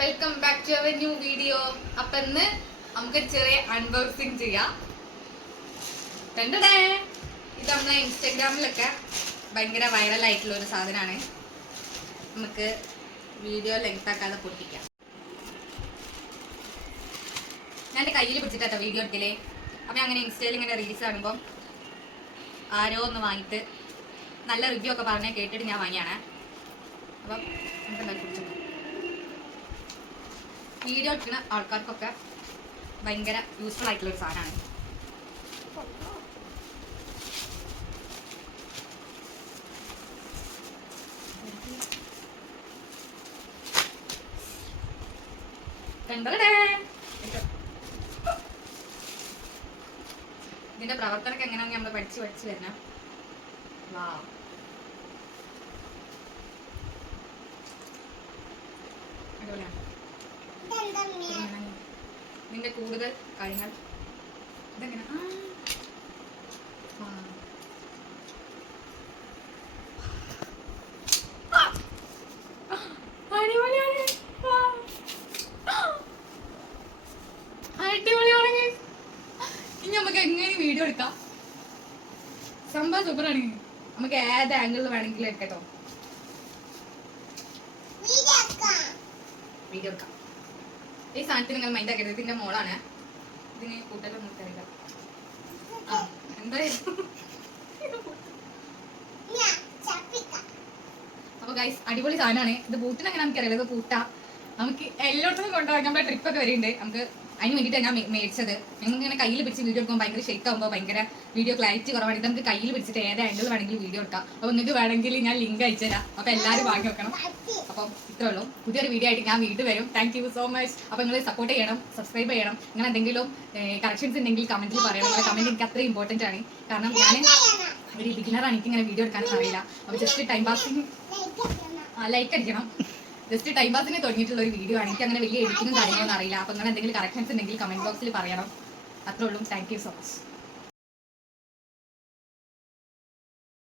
Welcome back to our new video. അപ്പൊ ഇന്ന് നമുക്ക് ചെറിയ അൺബോക്സിങ് ചെയ്യാം. ഇത് നമ്മളെ ഇൻസ്റ്റാഗ്രാമിലൊക്കെ ഭയങ്കര വൈറൽ ആയിട്ടുള്ള ഒരു സാധനമാണ്. നമുക്ക് വീഡിയോ ലെങ്ത് ആക്കാതെ പൊട്ടിക്കാം. ഞാൻ എൻ്റെ കയ്യിൽ പിടിച്ചിട്ടാ വീഡിയോ എടുക്കലേ. അപ്പം അങ്ങനെ ഇൻസ്റ്റയിൽ ഇങ്ങനെ റീൽസ് കാണുമ്പോൾ ആരോ ഒന്ന് വാങ്ങിയിട്ട് നല്ല റിവ്യൂ ഒക്കെ പറഞ്ഞ് കേട്ടിട്ട് ഞാൻ വാങ്ങിയാണ്. അപ്പം നമുക്ക് എന്തായാലും പിടിച്ചു. വീഡിയോ എടുക്കുന്ന ആൾക്കാർക്കൊക്കെ ഭയങ്കര യൂസ്ഫുൾ ആയിട്ടുള്ള ഒരു സാധനമാണ്. ഇതിന്റെ പ്രവർത്തനമൊക്കെ എങ്ങനെയാണെന്ന് നമ്മൾ പഠിച്ചു വരണം. വാവ്, ഇതിന്റെ കൂടുതൽ കാര്യങ്ങൾ ഇതെങ്ങനെ അടിപൊളിയാണെങ്കിൽ ഇനി നമുക്ക് എങ്ങനെ വീഡിയോ എടുക്കാം. സംഭവം സൂപ്പറാണ്. നമുക്ക് ഏത് ആംഗിളിൽ വേണമെങ്കിലും എടുക്കട്ടോ. വീഡിയോ എടുക്കാം. ഈ സാധനത്തിന് നിങ്ങൾ മൈൻഡ് ആക്കരുത്. ഇതിന്റെ മോളാണ്. ഇതിന് കൂട്ടലും നമുക്കറിയില്ല. എന്തായാലും അപ്പൊ ഗൈസ് അടിപൊളി സാധനമാണ്. ഇത് ബൂട്ടിന് അങ്ങനെ നമുക്കറിയില്ല. ഇത് പൂട്ടാ നമുക്ക് എല്ലായിടത്തും കൊണ്ടുപോകാൻ. നമ്മുടെ ട്രിപ്പൊക്കെ വരുന്നുണ്ട്. നമുക്ക് അതിന് വേണ്ടിയിട്ടാണ് ഞാൻ മേടിച്ചത്. ഞങ്ങൾക്ക് ഇങ്ങനെ കയ്യിൽ പിടിച്ച് വീഡിയോ എടുക്കുമ്പോൾ ഭയങ്കര ഷേക്ക് ആകുമ്പോൾ ഭയങ്കര വീഡിയോ ക്ലാരിറ്റി കുറവാണ്. നമുക്ക് കയ്യിൽ പിടിച്ചിട്ട് ഏത് ആംഗിൾ വേണമെങ്കിലും വീഡിയോ എടുക്കാം. അപ്പോൾ നിങ്ങൾക്ക് വേണമെങ്കിൽ ഞാൻ ലിങ്ക് അയച്ചു തരാം. അപ്പോൾ എല്ലാവരും വാങ്ങി വെക്കണം. അപ്പം ഇത്രേ ഉള്ളൂ. പുതിയൊരു വീഡിയോ ആയിട്ട് ഞാൻ വീട്ടിൽ വരും. Thank you so much. അപ്പോൾ നിങ്ങൾ സപ്പോർട്ട് ചെയ്യണം, സബ്സ്ക്രൈബ് ചെയ്യണം. നിങ്ങൾ എന്തെങ്കിലും കറക്ഷൻസ് ഉണ്ടെങ്കിൽ കമന്റിൽ പറയണം. നിങ്ങളുടെ കമന്റ് എനിക്ക് അത്രയും ഇമ്പോർട്ടൻ്റ് ആണ്. കാരണം ഞാൻ ഒരു ബിഗിനറാണ്. എനിക്ക് ഇങ്ങനെ വീഡിയോ എടുക്കാനൊന്നും അറിയില്ല. അപ്പോൾ ജസ്റ്റ് ടൈം പാസിങ് ലൈക്ക് അടിക്കണം. ജസ്റ്റ് ടൈം പാസിന് തുടങ്ങിയിട്ടുള്ള ഒരു വീഡിയോ ആണ്. എനിക്ക് അങ്ങനെ വലിയ എഡിറ്റിംഗും കാര്യങ്ങളൊന്നും അറിയില്ല. അപ്പോൾ നിങ്ങൾ എന്തെങ്കിലും കറക്ഷൻസ് ഉണ്ടെങ്കിൽ കമന്റ് ബോക്സിൽ പറയണം. അത്രേ ഉള്ളൂ. Thank you so much.